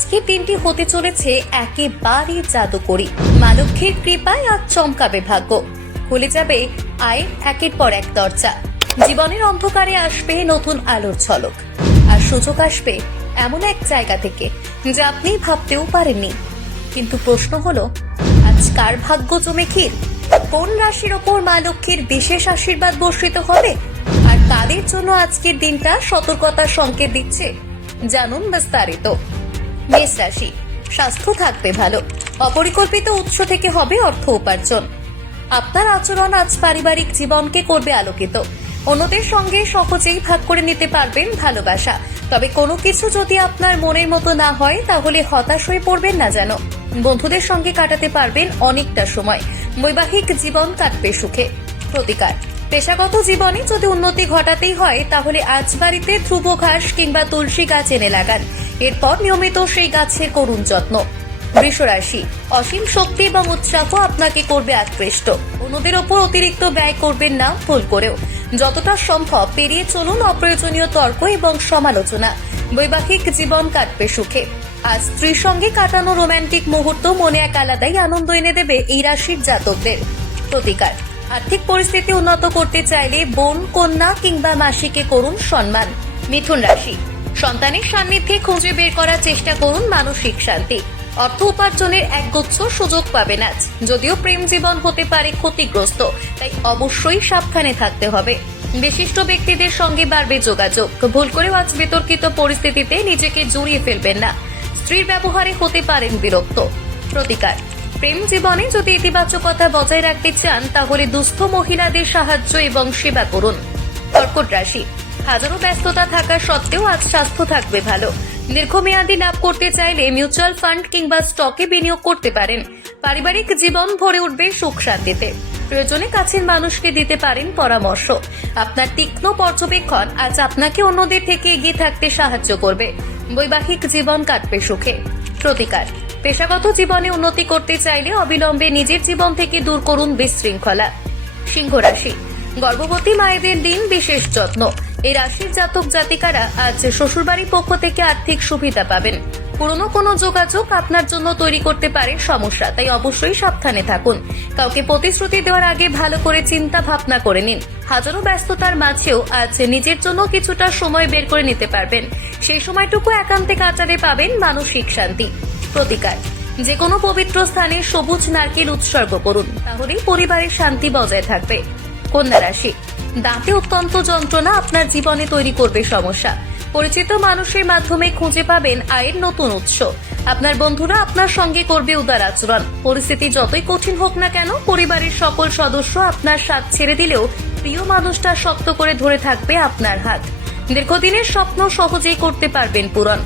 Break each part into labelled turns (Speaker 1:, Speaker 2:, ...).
Speaker 1: আজকের দিনটি হতে চলেছে একেবারে জাদুকরি। মা লক্ষ্মীর কৃপায় আর চমকাবে ভাগ্য। খুলে যাবে আয়ের একের পর এক দরজা। জীবনের অন্ধকারে আসবে নতুন আলোর ঝলক। আর সুযোগ আসবে এমন এক জায়গা থেকে, যা আপনি ভাবতেও পারেননি। কিন্তু প্রশ্ন হলো, আজ কার ভাগ্য জমে ক্ষীর? কোন রাশির ওপর মা লক্ষ্মীর বিশেষ আশীর্বাদ বর্ষিত হবে? আর তাদের জন্য আজকের দিনটা সতর্কতার সংকেত দিচ্ছে। জানুন বিস্তারিত। মেষ রাশি স্বাস্থ্য থাকবে ভালো। অপরিকল্পিত উৎস থেকে হবে অর্থ উপার্জন। আপনার আচরণ আজ পারিবারিক জীবনকে করবে আলোকিত। অন্যদের সঙ্গে সহজেই ভাগ করে নিতে পারবেন ভালোবাসা। তবে কোনো কিছু যদি আপনার মনের মতো না হয়, তাহলে হতাশ হয়ে পড়বেন না যেন। বন্ধুদের সঙ্গে কাটাতে পারবেন অনেকটা সময়। বৈবাহিক জীবন কাটবে সুখে। প্রতিকার। পেশাগত জীবনে যদি উন্নতি ঘটাতেই হয়, তাহলে আজ বাড়িতে ধ্রুব ঘাস কিংবা তুলসী গাছ এনে লাগান। এরপর নিয়মিত সেই গাছের করুণ যত্ন। বৃষরাশি, অসীম শক্তি এবং উৎসাহ আপনাকে করবে আকৃষ্ট। অন্যদের ওপর অতিরিক্ত ব্যয় করবেন না, ভুল করেও। যতটা সম্ভব পেরিয়ে চলুন অপ্রয়োজনীয় তর্ক এবং সমালোচনা। বৈবাহিক জীবন কাটবে সুখে। আজ স্ত্রীর সঙ্গে কাটানো রোম্যান্টিক মুহূর্ত মনে এক আলাদাই আনন্দ এনে দেবে এই রাশির জাতকদের। প্রতিকার। আর্থিক পরিস্থিতি উন্নত করতে চাইলে বোন, কন্যা কিংবা মাসিকে করুন সম্মান। মিথুন রাশি। সন্তানের সান্নিধ্যে খুঁজে বের করার চেষ্টা করুন মানসিক শান্তি। অর্থ উপার্জনের একগুচ্ছ সুযোগ পাবেন আজ। যদিও প্রেম জীবন হতে পারে ক্ষতিগ্রস্ত, তাই অবশ্যই সাবধানে থাকতে হবে। বিশিষ্ট ব্যক্তিদের সঙ্গে বাড়বে যোগাযোগ। ভুল করেও আজ বিতর্কিত পরিস্থিতিতে নিজেকে জড়িয়ে ফেলবেন না। স্ত্রীর ব্যবহারে হতে পারেন বিরক্ত। প্রতিকার। প্রেম জীবনে যদি ইতিবাচকতা বজায় রাখতে চান, তাহলে দুস্থ মহিলাদের সাহায্য এবং সেবা করুন। কর্কট রাশি, হাজারো ব্যস্ততা থাকা সত্ত্বেও আজ স্বাস্থ্য থাকবে ভালো। দীর্ঘমেয়াদী লাভ করতে চাইলে মিউচুয়াল ফান্ড কিংবা স্টকে বিনিয়োগ করতে পারেন। পারিবারিক জীবন ভরে উঠবে সুখ শান্তিতে। প্রয়োজনে কাছের মানুষকে দিতে পারেন পরামর্শ। আপনার তীক্ষ্ণ পর্যবেক্ষণ আজ আপনাকে অন্যদের থেকে এগিয়ে থাকতে সাহায্য করবে। বৈবাহিক জীবন কাটবে সুখে। প্রতিকার পেশাগত জীবনে উন্নতি করতে চাইলে অবিলম্বে নিজের জীবন থেকে দূর করুন বিশৃঙ্খলা। সিংহ রাশি। গর্ভবতী মায়েদের দিন বিশেষ যত্ন। এই রাশির জাতক জাতিকারা আজ শ্বশুরবাড়ির পক্ষ থেকে আর্থিক সুবিধা পাবেন। পুরনো কোনো যোগাযোগ আপনার জন্য তৈরি করতে পারে সমস্যা, তাই অবশ্যই সাবধানে থাকুন। কাউকে প্রতিশ্রুতি দেওয়ার আগে ভালো করে চিন্তা ভাবনা করে নিন। হাজারো ব্যস্ততার মাঝেও আজ নিজের জন্য কিছুটা সময় বের করে নিতে পারবেন। সেই সময়টুকু একান্তে কাটালে পাবেন মানসিক শান্তি। প্রতিকার। যে কোনো পবিত্র স্থানে সবুজ নারকেল উৎসর্গ করুন, তাহলেই পরিবারের শান্তি বজায় থাকবে। কন্যা রাশি, দাঁতে অত্যন্ত যন্ত্রণা আপনার জীবনে তৈরি করবে সমস্যা। পরিচিত মানুষের মাধ্যমে খুঁজে পাবেন আয়ের নতুন উৎস। আপনার বন্ধুরা আপনার সঙ্গে করবে উদার আচরণ। পরিস্থিতি যতই কঠিন হোক না কেন, পরিবারের সকল সদস্য আপনার সাথ ছেড়ে দিলেও প্রিয় মানুষটা শক্ত করে ধরে থাকবে আপনার হাত। দীর্ঘদিনের স্বপ্ন সহজেই করতে পারবেন পূরণ।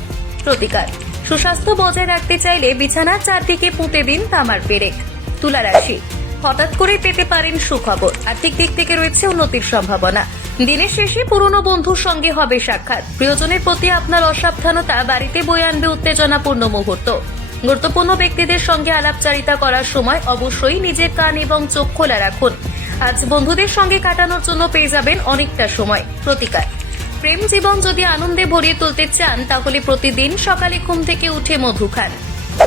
Speaker 1: প্রতিকার। সুস্বাস্থ্য বজায় রাখতে চাইলে বিছানার চারদিকে পুঁতে দিন তামার পেরেক। তুলা রাশি। হঠাৎ করে পেতে পারেন সুখবর। আর্থিক দিক থেকে রয়েছে উন্নতির সম্ভাবনা। দিনের শেষে পুরনো বন্ধুর সঙ্গে হবে সাক্ষাৎ। প্রিয়জনের প্রতি আপনার অসাবধানতা বাড়িতে বয়ে আনবে উত্তেজনাপূর্ণ মুহূর্ত। গুরুত্বপূর্ণ ব্যক্তিদের সঙ্গে আলাপচারিতা করার সময় অবশ্যই নিজের কান এবং চোখ খোলা রাখুন। আজ বন্ধুদের সঙ্গে কাটানোর জন্য পেয়ে যাবেন অনেকটা সময়। প্রতিকার। প্রেম জীবন যদি আনন্দে ভরিয়ে তুলতে চান, তাহলে প্রতিদিন সকালে ঘুম থেকে উঠে মধু খান।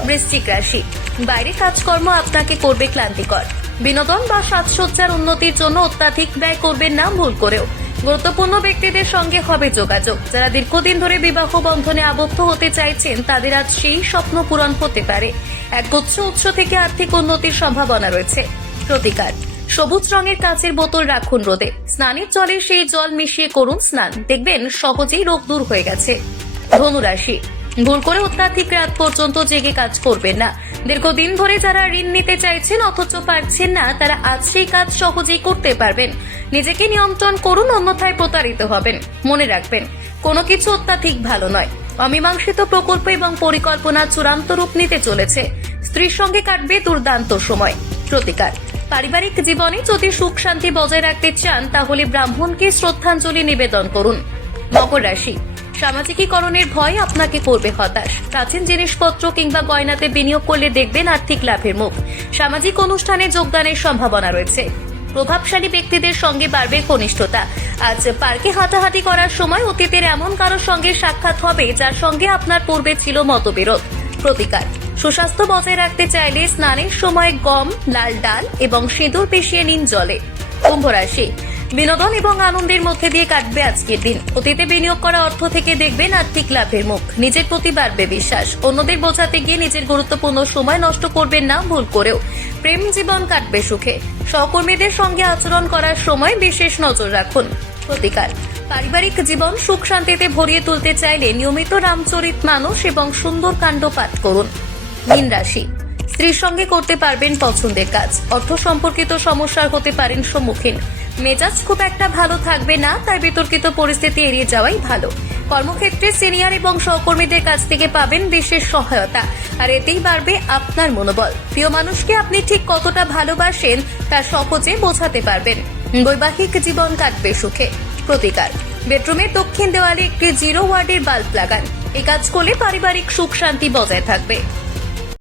Speaker 1: বৃশ্চিক রাশি। বাইরে কাজকর্ম আপনাকে করবে ক্লান্তিকর। বিনোদন বা সাজসজ্জার উন্নতির জন্য অত্যাধিক ব্যয় করবেন না ভুল করেও। গুরুত্বপূর্ণ ব্যক্তিদের সঙ্গে হবে যোগাযোগ। যারা দীর্ঘদিন ধরে বিবাহ বন্ধনে আবদ্ধ হতে চাইছেন, তাদের আজ সেই স্বপ্ন পূরণ হতে পারে। এক গুচ্ছ উৎস থেকে আর্থিক উন্নতির সম্ভাবনা রয়েছে। প্রতিকার। সবুজ রঙের কাঁচের বোতল রাখুন রোদে। স্নানের জলে সেই জল মিশিয়ে করুন স্নান। দেখবেন সহজেই রোগ দূর হয়ে গেছে। ধনুরাশি ভুল করে অত্যাধিক রাত পর্যন্ত জেগে কাজ করবেন না। দীর্ঘদিন ধরে যারা ঋণ নিতে চাইছেন অথচ পারছেন না, তারা আজ সেই কাজ সহজেই করতে পারবেন। নিজেকে নিয়ন্ত্রণ করুন, অন্যথায় প্রতারিত হবেন। মনে রাখবেন, কোনো কিছু অত্যাধিক ভালো নয়। অমীমাংসিত প্রকল্প এবং পরিকল্পনা চূড়ান্ত রূপ নিতে চলেছে। স্ত্রীর সঙ্গে কাটবে দুর্দান্ত সময়। প্রতিকার। পারিবারিক জীবনে যদি সুখ শান্তি বজায় রাখতে চান, তাহলে ব্রাহ্মণকে শ্রদ্ধাঞ্জলি নিবেদন করুন। মকর রাশি, সামাজিকীকরণের ভয় আপনাকে করবে হতাশ। প্রাচীন জিনিসপত্র কিংবা গয়নাতে বিনিয়োগ করলে দেখবেন আর্থিক লাভের মুখ। সামাজিক অনুষ্ঠানে যোগদানের সম্ভাবনা রয়েছে। প্রভাবশালী ব্যক্তিদের সঙ্গে বাড়বে ঘনিষ্ঠতা। আজ পার্কে হাঁটাহাঁটি করার সময় অতীতের এমন কারোর সঙ্গে সাক্ষাৎ হবে যার সঙ্গে আপনার পূর্বে ছিল মতবিরোধ। প্রতিকার। সুস্বাস্থ্য বজায় রাখতে চাইলে স্নানের সময় গম, লাল ডাল এবং সিঁদুর মিশিয়ে নিন জলে। কুম্ভ রাশি। বিনোদন এবং আনন্দের মধ্যে দিয়ে কাটবে আজকের দিন। অতীতে বিনিয়োগ করা অর্থ থেকে দেখবেন আর্থিক লাভের মুখ। নিজের প্রতি বাড়বে বিশ্বাস। অন্যদের বোঝাতে গিয়ে নিজের গুরুত্বপূর্ণ সময় নষ্ট করবেন না ভুল করেও। প্রেম জীবন কাটবে সুখে। সহকর্মীদের সঙ্গে আচরণ করার সময় বিশেষ নজর রাখুন। প্রতিকার। পারিবারিক জীবন সুখ শান্তিতে ভরিয়ে তুলতে চাইলে নিয়মিত রামচরিত মানুষ এবং সুন্দর কাণ্ড পাঠ করুন। মীন রাশি। স্ত্রীর সঙ্গে করতে পারবেন পছন্দের কাজ। অর্থ সম্পর্কিত সমস্যার হতে পারেন সম্মুখীন। মেজাজ খুব একটা ভালো থাকবে না, তাই বিতর্কিত পরিস্থিতি এড়িয়ে যাওয়াই ভালো। কর্মক্ষেত্রে সিনিয়র এবং সহকর্মীদের কাছ থেকে পাবেন বিশেষ সহায়তা। আর এতেই বাড়বে আপনার মনোবল। প্রিয় মানুষকে আপনি ঠিক কতটা ভালোবাসেন, তা সহজে বোঝাতে পারবেন। বৈবাহিক জীবন কাটবে সুখে। প্রতিকার। বেডরুমের দক্ষিণ দেওয়ালে একটি জিরো ওয়ার্ডের বাল্ব লাগান। এই কাজ করলে পারিবারিক সুখ শান্তি বজায় থাকবে।